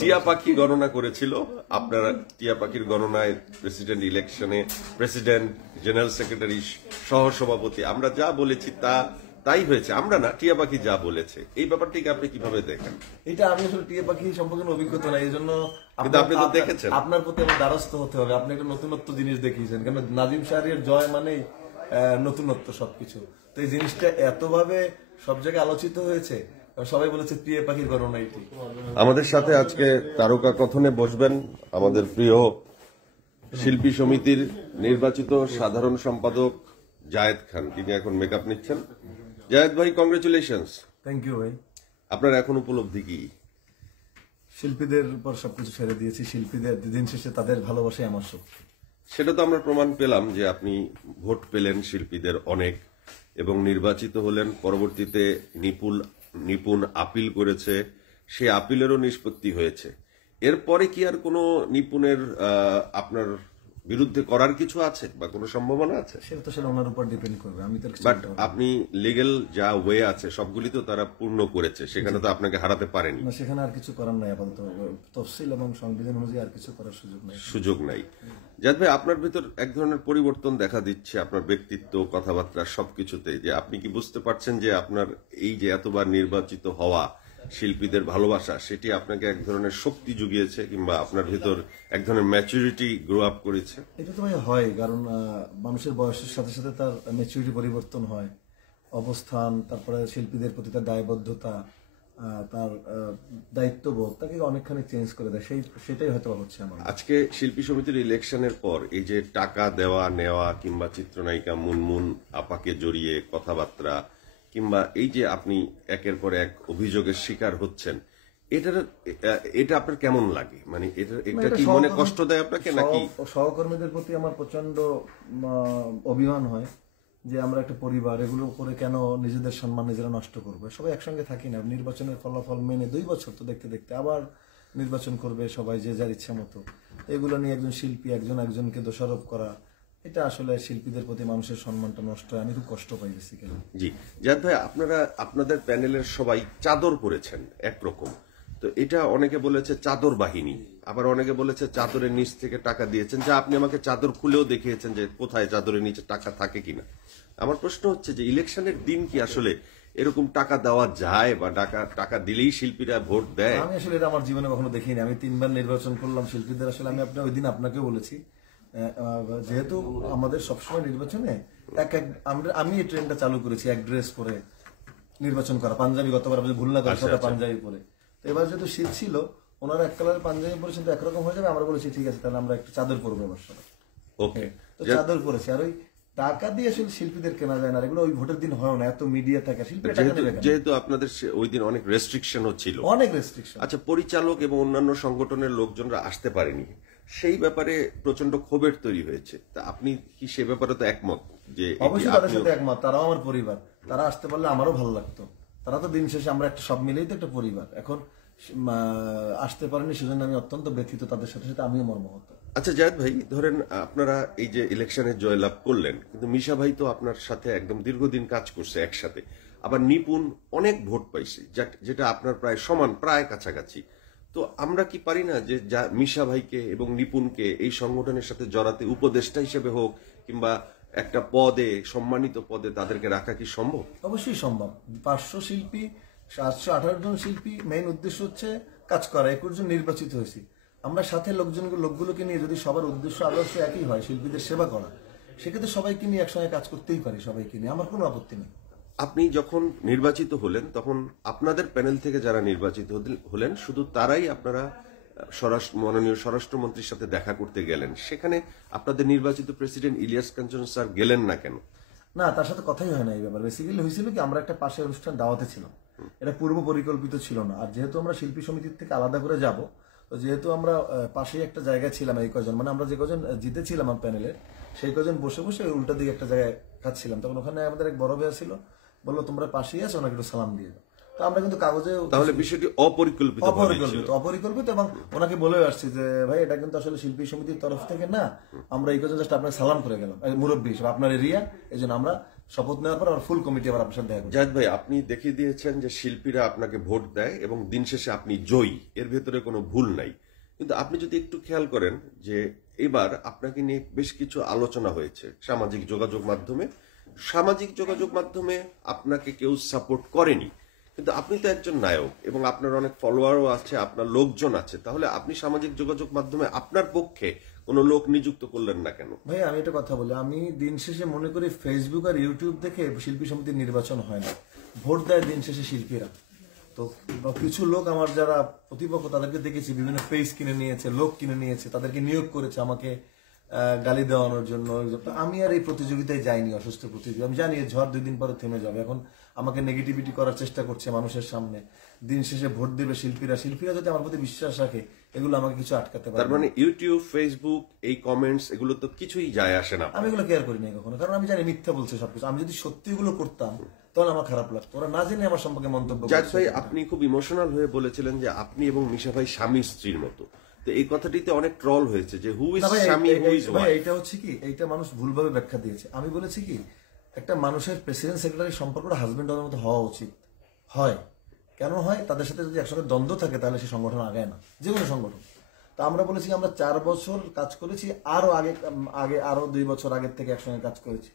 টিয়া পাখি গণনা করেছিল, আপনারা টিয়া পাখির গণনায় প্রেসিডেন্ট ইলেকশনে প্রেসিডেন্ট, জেনারেল সেক্রেটারি, সহসভাপতি আমরা যা বলেছি তাই হয়েছে, আমরা না, টিয়া পাখি যা বলেছে। এই ব্যাপারটিকে আপনি কিভাবে দেখেন? এটা আমি আসলে টিয়া পাখি সম্পর্কে অভিজ্ঞতা নাই, এই জন্য আপনি তো দেখেছেন, আপনার প্রতি আমার দ্বারস্থ হতে হবে। আপনি একটা নতুনত্ব জিনিস দেখিয়েছেন, কেন নাজিম শাহরিয়ার জয় মানেই নতুনত্ব সবকিছু। তো এই জিনিসটা এতভাবে সব জায়গায় আলোচিত হয়েছে, সবাই বলেছে টিয়া পাখির গণনা এটি। আমাদের সাথে আজকে তারকা কথনে বসবেন আমাদের প্রিয় শিল্পী সমিতির নির্বাচিত সাধারণ সম্পাদক জায়েদ খান। তিনি এখন মেকআপ নিচ্ছেন। জায়েদ ভাই, কংগ্রেচুলেশনস। থ্যাংক ইউ ভাই। আপনার এখন উপলব্ধি কি? শিল্পীদের উপর সবকিছু ছেড়ে দিয়েছি, শিল্পীদের দিন শেষে তাদের ভালোবাসাই আমার শক্তি। সেটা তো আমরা প্রমাণ পেলাম যে আপনি ভোট পেলেন শিল্পীদের অনেক এবং নির্বাচিত হলেন। পরবর্তীতে নিপুণ আপিল করেছে, সে আপিলেরও নিষ্পত্তি হয়েছে। এরপরে কি আর কোনো নিপুণের আপনার বিরুদ্ধে করার কিছু আছে বা কোনো সম্ভাবনা আছে? সেটা তো সেটা ওনার উপর ডিপেন্ড করবে, আমি তো। বাট আপনি লিগ্যাল যা ওয়ে আছে সবগুলি তো তারা পূর্ণ করেছে, সেখানে তো আপনাকে হারাতে পারেনি। না, সেখানে আর কিছু করার নাই আপাতত, তফসিল এবং সংবিধান অনুযায়ী আর কিছু করার সুযোগ নাই। জায়েদ ভাই, আপনার ভিতর এক ধরনের পরিবর্তন দেখা দিচ্ছে আপনার ব্যক্তিত্ব, কথাবার্তা সবকিছুতে। যে আপনি কি বুঝতে পারছেন যে আপনার এই যে এতবার নির্বাচিত হওয়া, শিল্পীদের ভালোবাসা, সেটি আপনাকে এক ধরনের শক্তি জুগিয়েছে কিংবা আপনার ভিতর এক ধরনের ম্যাচুরিটি গ্রো আপ করেছে? এটা তো ভাই হয়, কারণ মানুষের বয়সের সাথে সাথে তার ম্যাচুরিটি পরিবর্তন হয়, অবস্থান, তারপরে শিল্পীদের প্রতি তার দায়বদ্ধতা, তার দায়িত্ববোধ তাকে অনেকখানি চেঞ্জ করে দেয়। সেটাই হয়তো হচ্ছে আমার। আজকে শিল্পী সমিতির ইলেকশনের পর এই যে টাকা দেওয়া নেওয়া কিংবা চিত্রনায়িকা মুনমুন আপাকে জড়িয়ে কথাবার্তা কিংবা এই যে আপনি একের পর এক অভিযোগের শিকার হচ্ছেন, এটা আপনার কেমন লাগে? মানে এটা কি মনে কষ্ট দেয় আপনাকে নাকি? সহকর্মীদের প্রতি আমার প্রচন্ড অভিমান হয় যে আমরা একটা পরিবার, এগুলো করে কেন নিজেদের সম্মান নিজেরা নষ্ট করবে? সবাই একসঙ্গে থাকি না, নির্বাচনের ফলাফল মেনে 2 বছর তো দেখতে দেখতে আবার নির্বাচন করবে সবাই যে যার ইচ্ছা মতো। এগুলো নিয়ে একজন শিল্পী একজনকে দোষারোপ করা, এটা আসলে শিল্পীদের প্রতি মানুষের সম্মানটা নষ্ট হয়। আমি খুব কষ্ট পাই বেসিক্যালি। জি জায়েদ ভাই, আপনাদের প্যানেলের সবাই চাদর পরেছেন একরকম, তো এটা অনেকে বলেছে চাদর বাহিনী, আবার অনেকে বলেছে চাদরের নিচ থেকে টাকা দিয়েছেন, যা আপনি আমাকে চাদর খুলেও দেখিয়েছেন যে কোথায় চাদরের নিচে টাকা থাকে কিনা। আমার প্রশ্ন হচ্ছে যে ইলেকশনের দিন কি আসলে এরকম টাকা দেওয়া যায় বা টাকা দিলেই শিল্পীরা ভোট দেয়? আমি আসলে এটা আমার জীবনে কখনো দেখিনি। আমি 3 বার নির্বাচন করলাম শিল্পীদের। আসলে আমি ওই দিন আপনাকেও বলেছি, যেহেতু আমাদের সবসময় নির্বাচনে আমি এই ট্রেনটা চালু করেছি এক ড্রেস পরে নির্বাচন করা, পাঞ্জাবি, গতবার ভুল না করে সাদা পাঞ্জাবি পরে। তো এবার যেহেতু শীত ছিল, ওনারা এক কালারের পাঞ্জাবি পরেছেন, তো একরকম হয়ে যাবে। আমরা বলেছি ঠিক আছে, তাহলে আমরা একটু চাদর পরবো এবার সবাই। ওকে, তো চাদর পরেছি। আর ওই টাকা দিয়ে আসলে শিল্পীদের কেনা যায় না, এগুলো ওই ভোটের দিন হয় না, এত মিডিয়া থাকে, যেহেতু আপনাদের ওই দিন অনেক রেস্ট্রিকশনও ছিল, অনেক রেস্ট্রিকশন। আচ্ছা, পরিচালক এবং অন্যান্য সংগঠনের লোকজনরা আসতে পারেনি, সেই ব্যাপারে প্রচন্ড ক্ষোভের তৈরি হয়েছে। তা আপনি কি সে ব্যাপারে তো একমত? যে অবশ্যই তাদের সাথে একমত, তারাও আমার পরিবার, তারা আসতে পারলে আমারও ভালো লাগতো। তারা তো দিন শেষে আমরা একটা সব মিলেই তো একটা পরিবার। এখন আসতে পারেনি, সেজন্য আমি অত্যন্ত ব্যথিত, তাদের সাথে সাথে আমিও মর্মাহত। আচ্ছা জায়েদ ভাই, ধরেন আপনারা এই যে ইলেকশনে জয়লাভ করলেন, কিন্তু মিশা ভাই তো আপনার সাথে একদম দীর্ঘদিন কাজ করছে একসাথে, আবার নিপুণ অনেক ভোট পাইছে, যেটা আপনার প্রায় সমান, প্রায় কাছাকাছি। তো আমরা কি পারি না যে মিশা ভাইকে এবং নিপুণকে এই সংগঠনের সাথে জড়াতে, উপদেষ্টা হিসেবে হোক কিংবা একটা পদে, সম্মানিত পদে তাদেরকে রাখা কি সম্ভব? অবশ্যই সম্ভব। 500 শিল্পী, 718 জন শিল্পী, মেইন উদ্দেশ্য হচ্ছে কাজ করা। 21 জন নির্বাচিত হয়েছি আমরা, সাথে লোকগুলোকে নিয়ে যদি সবার উদ্দেশ্য আদর্শ একই হয়, শিল্পীদের সেবা করা, সেক্ষেত্রে সবাইকে নিয়ে একসঙ্গে কাজ করতেই পারি, সবাইকে নিয়ে, আমার কোনো আপত্তি নেই। আপনি যখন নির্বাচিত হলেন তখন আপনাদের প্যানেল থেকে যারা নির্বাচিত হলেন শুধু তারাই আপনারা মাননীয় স্বরাষ্ট্রমন্ত্রীর সাথে দেখা করতে গেলেন, সেখানে আপনাদের নির্বাচিত প্রেসিডেন্ট ইলিয়াস কাঞ্চন স্যার গেলেন না কেন? না, তার সাথে কথাই হয় না এই ব্যাপার। বেসিক্যালি হয়েছিল কি, আমরা একটা পাশে অনুষ্ঠান দাওয়াতে ছিলাম, এটা পূর্ব পরিকল্পিত ছিল না। আর যেহেতু আমরা শিল্পী সমিতির থেকে আলাদা করে যাব, তো যেহেতু আমরা পাশেই একটা জায়গায় ছিলাম, এই কজন মানে আমরা যে কজন জিতেছিলাম আমার প্যানেলে, সেই কজন বসে বসে উল্টা দিকে একটা জায়গায় খাচ্ছিলাম। তখন ওখানে আমাদের এক বড় ভাইয়া ছিল, বললো তোমরা পাশেই আছো, ওনাকে একটু সালাম দিয়ে দাও। তো আমরা কিন্তু কাগজে, তাহলে বিষয়টি অপরিকল্পিত এবং ওনাকে বলে আসছি যে ভাই এটা কিন্তু আসলে শিল্পী সমিতির তরফ থেকে না, আমরা এই কথা জাস্ট আপনাকে সালাম করে গেলাম, মুরব্বী হিসেবে আপনার এরিয়া, এই জন্য আমরা শপথ নেওয়ার পর আমার ফুল কমিটি আবার আপনার সাথে দেখা করবে। জাহিদ ভাই, আপনি দেখিয়ে দিয়েছেন যে শিল্পীরা আপনাকে ভোট দেয় এবং দিন শেষে আপনি জয়ী, এর ভেতরে কোনো ভুল নাই। কিন্তু আপনি যদি একটু খেয়াল করেন যে এবার আপনাকে নিয়ে বেশ কিছু আলোচনা হয়েছে সামাজিক যোগাযোগ মাধ্যমে। সামাজিক যোগাযোগ মাধ্যমে আপনাকে কেউ সাপোর্ট করেনি, কিন্তু আপনি তো একজন নায়ক এবং আপনার অনেক ফলোয়ারও আছে, আপনার লোকজন আছে, তাহলে আপনি সামাজিক যোগাযোগ মাধ্যমে আপনার পক্ষে কোনো লোক নিযুক্ত করলেন না কেন? ভাই আমি একটা কথা বলি, আমি দিন শেষে মনে করি ফেসবুক আর ইউটিউব দেখে শিল্পী সমিতির নির্বাচন হয় না, ভোট দেয় দিন শেষে শিল্পীরা। তো কিছু লোক আমার যারা প্রতিপক্ষ তাদেরকে দেখেছি বিভিন্ন পেজ কিনে নিয়েছে, লোক কিনে নিয়েছে, তাদেরকে নিয়োগ করেছে আমাকে গালি দেওয়ানোর জন্য। তো আমি আর এই প্রতিযোগিতায় যাইনি, অসুস্থ প্রতিযোগিতা। আমি জানি এই ঝড় 2 দিন পরে থেমে যাবে। এখন আমাকে নেগেটিভিটি করার চেষ্টা করছে মানুষের সামনে। দিন শেষে ভোট দেবে শিল্পীরা, শিল্পীরা যদি আমার প্রতি বিশ্বাস রাখে এগুলো আমাকে কিছু আটকাতে পারে। তার মানে ইউটিউব, ফেসবুক, এই কমেন্টস এগুলো তো কিছুই যায় আসে না। আমি এগুলো কেয়ার করি না কখনো, কারণ আমি জানি মিথ্যা বলছে সবকিছু। আমি যদি সত্যি এগুলো করতাম তাহলে আমার খারাপ লাগতো। ওরা না জেনে আমার সম্পর্কে মন্তব্য জাহিদ করছে। ভাই, আপনি খুব ইমোশনাল হয়ে বলেছিলেন যে আপনি এবং মিশা ভাই স্বামী স্ত্রীর মতো। তো এই কথাটিতে অনেক ট্রল হয়েছে যে হু ইজ না ভাই, স্বামী, হু ইজ ভাই ওয়াইফ। এটা হচ্ছে কি, এইটা মানুষ ভুলভাবে ব্যাখ্যা দিয়েছে। আমি বলেছি কি, একটা মানুষের প্রেসিডেন্ট সেক্রেটারি সম্পর্কটা হাজবেন্ড ওয়াইফের মতো হওয়া উচিত। হয় কেন হয়? তাদের সাথে যদি একসঙ্গে দ্বন্দ্ব থাকে তাহলে সেই সংগঠন আগায় না, যে কোনো সংগঠন। তো আমরা বলেছি আমরা 4 বছর কাজ করেছি, আরো আগে আরো 2 বছর আগের থেকে একসঙ্গে কাজ করেছি।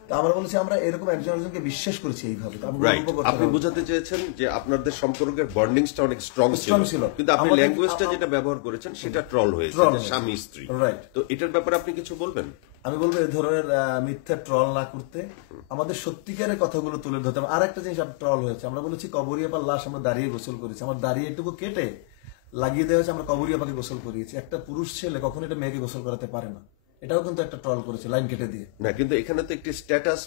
তো আমরা বলেছি আমরা এরকম একজন একজনকে বিশ্বাস করেছি এইভাবে। তো আমি রাইট, গল্প করতে আপনি পারবো। বোঝাতে চেয়েছেন যে আপনাদের সম্পর্কের বন্ডিংসটা অনেক স্ট্রং ছিল, কিন্তু আপনি আমাদের- ল্যাঙ্গুয়েজটা যেটা ব্যবহার করেছেন সেটা ট্রল হয়েছে, Troll যে হয়েছে। স্বামী স্ত্রী। Right. তো এটার ব্যাপারে আপনি কিছু বলবেন? আমি বলবো এই ধরনের মিথ্যা ট্রল না করতে, আমাদের সত্যিকারের কথাগুলো তুলে ধরতে হবে। আর একটা জিনিস ট্রল হয়েছে, আমরা বলেছি কবরিয়াপার লাশ আমরা দাঁড়িয়ে গোসল করেছি। আমার দাঁড়িয়ে এটুকু কেটে লাগিয়ে দেওয়া হয়েছে, আমরা কবরিয়াপাকে গোসল করিয়েছি। একটা পুরুষ ছেলে কখনো এটা মেয়েকে গোসল করাতে পারে না, এটাও কিন্তু একটা ট্রল করেছে লাইন কেটে দিয়ে। না, কিন্তু এখানে তো একটি স্ট্যাটাস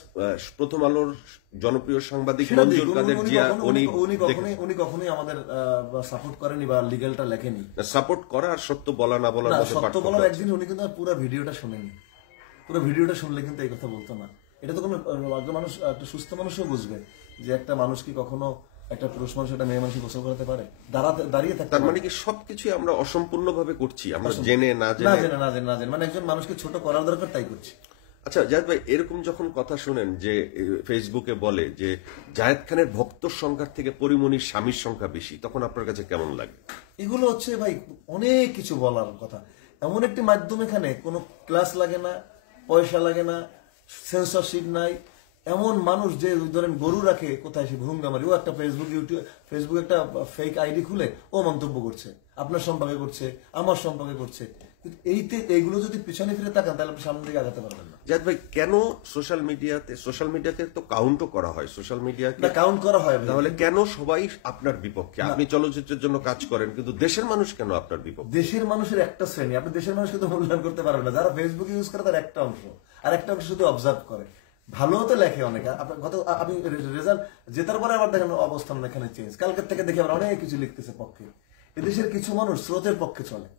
প্রথম আলোর জনপ্রিয় সাংবাদিক সেটা মঞ্জুর দেখুন, কাদের উনি জিয়া কখনো- উনি উনি কখনোই আমাদের সাপোর্ট করেনি বা লিগেলটা লেখেনি। সাপোর্ট করা আর সত্য বলা না বলার না, মধ্যে সত্য পার্থক্য বলার আছে। একদিন উনি কিন্তু আর পুরো ভিডিওটা শুনেনি। পুরো ভিডিওটা শুনলে কিন্তু এই কথা বলতো না। এটা তো কোনো একজন মানুষ, একটা সুস্থ মানুষও বুঝবে যে একটা মানুষ কি কখনো, একটা পুরুষ মানুষ একটা মেয়ে মানুষ গোসল করতে পারে, দাঁড়িয়ে থাকতে তার পারে? মানে কি সবকিছুই আমরা অসম্পূর্ণ ভাবে করছি, আমরা জেনে না না জেনে? জেনে মানে একজন মানুষকে ছোট করার দরকার, তাই করছি। আচ্ছা জাহেদ ভাই, এরকম যখন কথা শুনেন যে ফেসবুকে বলে যে জাহেদ খানের ভক্তর সংখ্যার থেকে পরিমণির স্বামীর সংখ্যা বেশি, তখন আপনার কাছে কেমন লাগে? এগুলো হচ্ছে ভাই অনেক কিছু বলার কথা। এমন একটি মাধ্যম, এখানে কোনো ক্লাস লাগে না, পয়সা লাগে না, সেন্সরশিপ নাই। এমন মানুষ যে ধরেন গরু রাখে কোথায়, সে ভুঙ্গামারি, ও একটা ফেসবুক একটা ফেক আইডি খুলে ও মন্তব্য করছে, আপনার সম্পর্কে করছে, আমার সম্পর্কে করছে। কিন্তু এইগুলো যদি পিছনে ফিরে তাকান তাহলে আপনি সামনের দিকে আগাতে পারবেন না। জাহেদ ভাই, কেন সোশ্যাল মিডিয়াতে তো কাউন্টও করা হয় সোশ্যাল মিডিয়াকে, না, কাউন্ট করা হয় ভাই। তাহলে কেন সবাই আপনার বিপক্ষে? আপনি চলচ্চিত্রের জন্য কাজ করেন, কিন্তু দেশের মানুষ কেন আপনার বিপক্ষে? দেশের মানুষের একটা শ্রেণী, আপনি দেশের মানুষকে তো মূল্যায়ন করতে পারবেন না। যারা ফেসবুক ইউজ করে তার একটা অংশ, আর একটা অংশ শুধু অবজার্ভ করে। ভালো তো লেখে অনেকে। আপনি রেজাল্ট জেতার পরে আবার দেখেন অবস্থান এখানে চেঞ্জ, কালকের থেকে দেখে আবার অনেক কিছু লিখতেছে পক্ষে। এদেশের কিছু মানুষ স্রোতের পক্ষে চলে,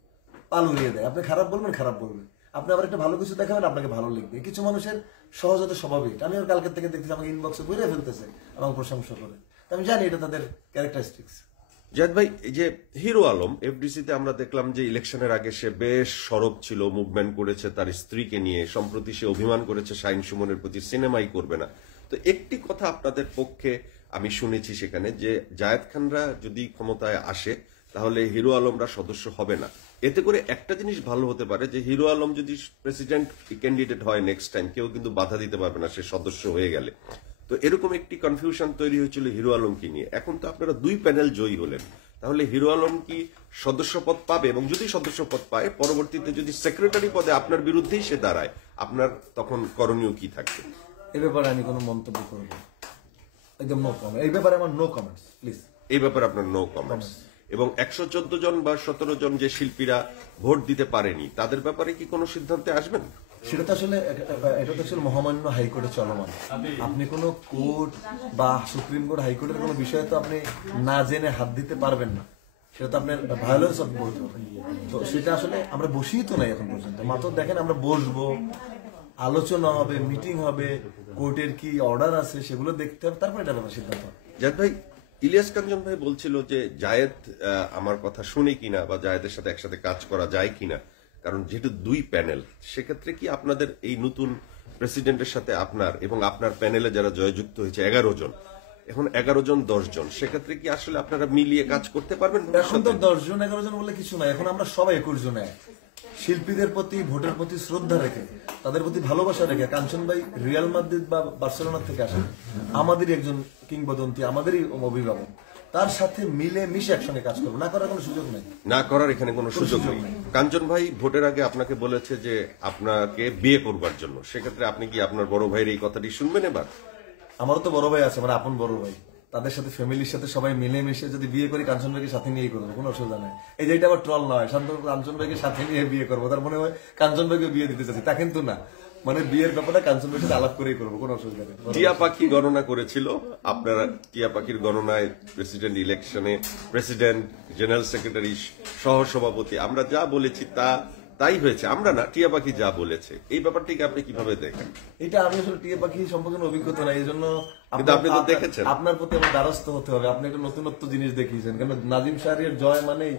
পাল উড়িয়ে দেয়। আপনি খারাপ বলবেন, খারাপ বলবেন। আপনি আবার একটা ভালো কিছু দেখাবেন, আপনাকে ভালো লিখবে। কিছু মানুষের সহজতে স্বাভাবিক। আমি আর কালকের থেকে দেখতেছি আমাকে ইনবক্সে ঘুরে ফেলতেছে আমাকে প্রশংসা করে। আমি জানি এটা তাদের ক্যারেক্টারিস্টিক্স। জাহেদ ভাই, এই যে হিরো আলম এফডিসিতে আমরা দেখলাম যে ইলেকশনের আগে সে বেশ সরব ছিল, মুভমেন্ট করেছে তার স্ত্রীকে নিয়ে। সম্প্রতি সে অভিমান করেছে শাহিন সুমনের প্রতি, সিনেমাই করবে না। তো একটি কথা আপনাদের পক্ষে আমি শুনেছি সেখানে, যে জায়েদ খানরা যদি ক্ষমতায় আসে তাহলে হিরো আলমরা সদস্য হবে না। এতে করে একটা জিনিস ভালো হতে পারে যে হিরো আলম যদি প্রেসিডেন্ট ক্যান্ডিডেট হয় নেক্সট টাইম, কেউ কিন্তু বাধা দিতে পারবে না সে সদস্য হয়ে গেলে। তো এরকম একটি কনফিউশন তৈরি হয়েছিল হিরো আলমকে নিয়ে। এখন তো আপনারা 2 প্যানেল জয়ী হলেন, তাহলে হিরো আলম কি সদস্য পদ পাবে? এবং যদি সদস্য পদ পায়, পরবর্তীতে যদি সেক্রেটারি পদে আপনার বিরুদ্ধেই সে দাঁড়ায়, আপনার তখন করণীয় কি থাকবে? এ ব্যাপারে আমি কোনো মন্তব্য করব না। একদম নো কমেন্ট। এই ব্যাপারে আমার নো কমেন্টস, প্লিজ। এই ব্যাপারে আপনার নো কমেন্টস। এবং 114 জন বা 17 জন যে শিল্পীরা ভোট দিতে পারেনি, তাদের ব্যাপারে কি কোনো সিদ্ধান্তে আসবেন? সেটা তো আসলে এটা তো আসলে মহামান্য হাইকোর্টে চলমান। আপনি কোনো কোর্ট বা সুপ্রিম কোর্ট হাইকোর্টের কোনো বিষয়ে তো আপনি না জেনে হাত দিতে পারবেন না। সেটা তো আপনার ভায়োলেন্স অফ কোর্ট হবে। তো সেটা আসলে আমরা বসেই তো নাই এখন পর্যন্ত। মাত্র দেখেন আমরা বসবো, আলোচনা হবে, মিটিং হবে, কোর্টের কি অর্ডার আছে সেগুলো দেখতে হবে, তারপরে এটা ব্যাপারে সিদ্ধান্ত হবে। জায়েদ ভাই, ইলিয়াস কাঞ্চন ভাই বলছিল যে জায়েদ আমার কথা শুনে কিনা বা জায়েদের সাথে একসাথে কাজ করা যায় কিনা, কারণ যেহেতু 2 প্যানেল, সেক্ষেত্রে কি আপনাদের এই নতুন প্রেসিডেন্টের সাথে আপনার এবং আপনার প্যানেলে যারা জয়যুক্ত হয়েছে 11 জন, এখন 11 জন 10 জন, সেক্ষেত্রে কি আসলে আপনারা মিলিয়ে কাজ করতে পারবেন? এখন তো 10 জন 11 জন বলে কিছু নাই, এখন আমরা সবাই 21 জন এক। শিল্পীদের প্রতি, ভোটের প্রতি শ্রদ্ধা রেখে, তাদের প্রতি ভালোবাসা রেখে, কাঞ্চন ভাই রিয়াল মাদ্রিদ বা বার্সেলোনা থেকে আসেন, আমাদেরই একজন কিংবদন্তি, আমাদেরই অভিভাবক, তার সাথে মিলে মিশে একসঙ্গে কাজ করবো, না করার কোনো সুযোগ নেই। না করার এখানে কোনো সুযোগ নেই। কাঞ্চন ভাই ভোটের আগে আপনাকে বলেছে যে আপনাকে বিয়ে করবার জন্য, সেক্ষেত্রে আপনি কি আপনার বড় ভাইয়ের এই কথাটি শুনবেন এবার? আমারও তো বড় ভাই আছে, মানে আপন বড় ভাই, তাদের সাথে ফ্যামিলির সাথে সবাই মিলে মিশে যদি বিয়ে করি, কাঞ্চন ভাইকে সাথে নিয়েই করবো, কোনো অসুবিধা নেই। এই যে এটা আবার ট্রল নয়, শান্তনু কাঞ্চন ভাইকে সাথে নিয়ে বিয়ে করবো, তার মনে হয় কাঞ্চন ভাইকে বিয়ে দিতে চাচ্ছি, তা কিন্তু না। মানে বিয়ের ব্যাপারটা কাঞ্চন ভাইয়ের সাথে আলাপ করেই করবো, কোনো অসুবিধা নেই। টিয়া পাখি গণনা করেছিল, আপনারা টিয়া পাখির গণনায় প্রেসিডেন্ট ইলেকশনে প্রেসিডেন্ট, জেনারেল সেক্রেটারি, সহসভাপতি, আমরা যা বলেছি তাই হয়েছে, আমরা না, টিয়া পাখি যা বলেছে। এই ব্যাপারটিকে আপনি কিভাবে দেখেন? এটা আমি আসলে টিয়া পাখি সম্পর্কে কোনো অভিজ্ঞতা নাই, এই জন্য কিন্তু আপনি তো দেখেছেন। আপনার প্রতি আমার দ্বারস্থ হতে হবে, আপনি একটা নতুনত্ব জিনিস দেখিয়েছেন, কেন নাজিম শাহরিয়ার জয় মানেই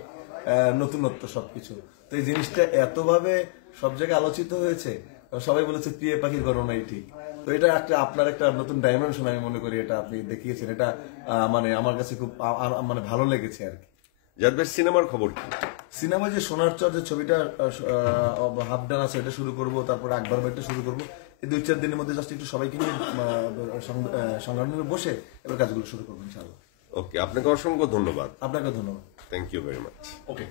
নতুনত্ব সবকিছু। তো এই জিনিসটা এতভাবে সব জায়গায় আলোচিত হয়েছে, সবাই বলেছে টিয়া পাখির গণনাই ঠিক। তো এটা একটা আপনার একটা নতুন ডাইমেনশন আমি মনে করি, এটা আপনি দেখিয়েছেন, এটা মানে আমার কাছে খুব মানে ভালো লেগেছে আর কি। জাদ ভাই, সিনেমার খবর কি? সিনেমা যে সোনার চর যে ছবিটা হাফ ডান আছে, এটা শুরু করবো, তারপর আকবর ভাইটা শুরু করবো, এই 2-4 দিনের মধ্যে জাস্ট একটু সবাইকে নিয়ে সংগ্রামে বসে এবার কাজগুলো শুরু করবো ইনশাআল্লাহ। ওকে, আপনাকে অসংখ্য ধন্যবাদ। আপনাকে ধন্যবাদ। Thank you very much. Okay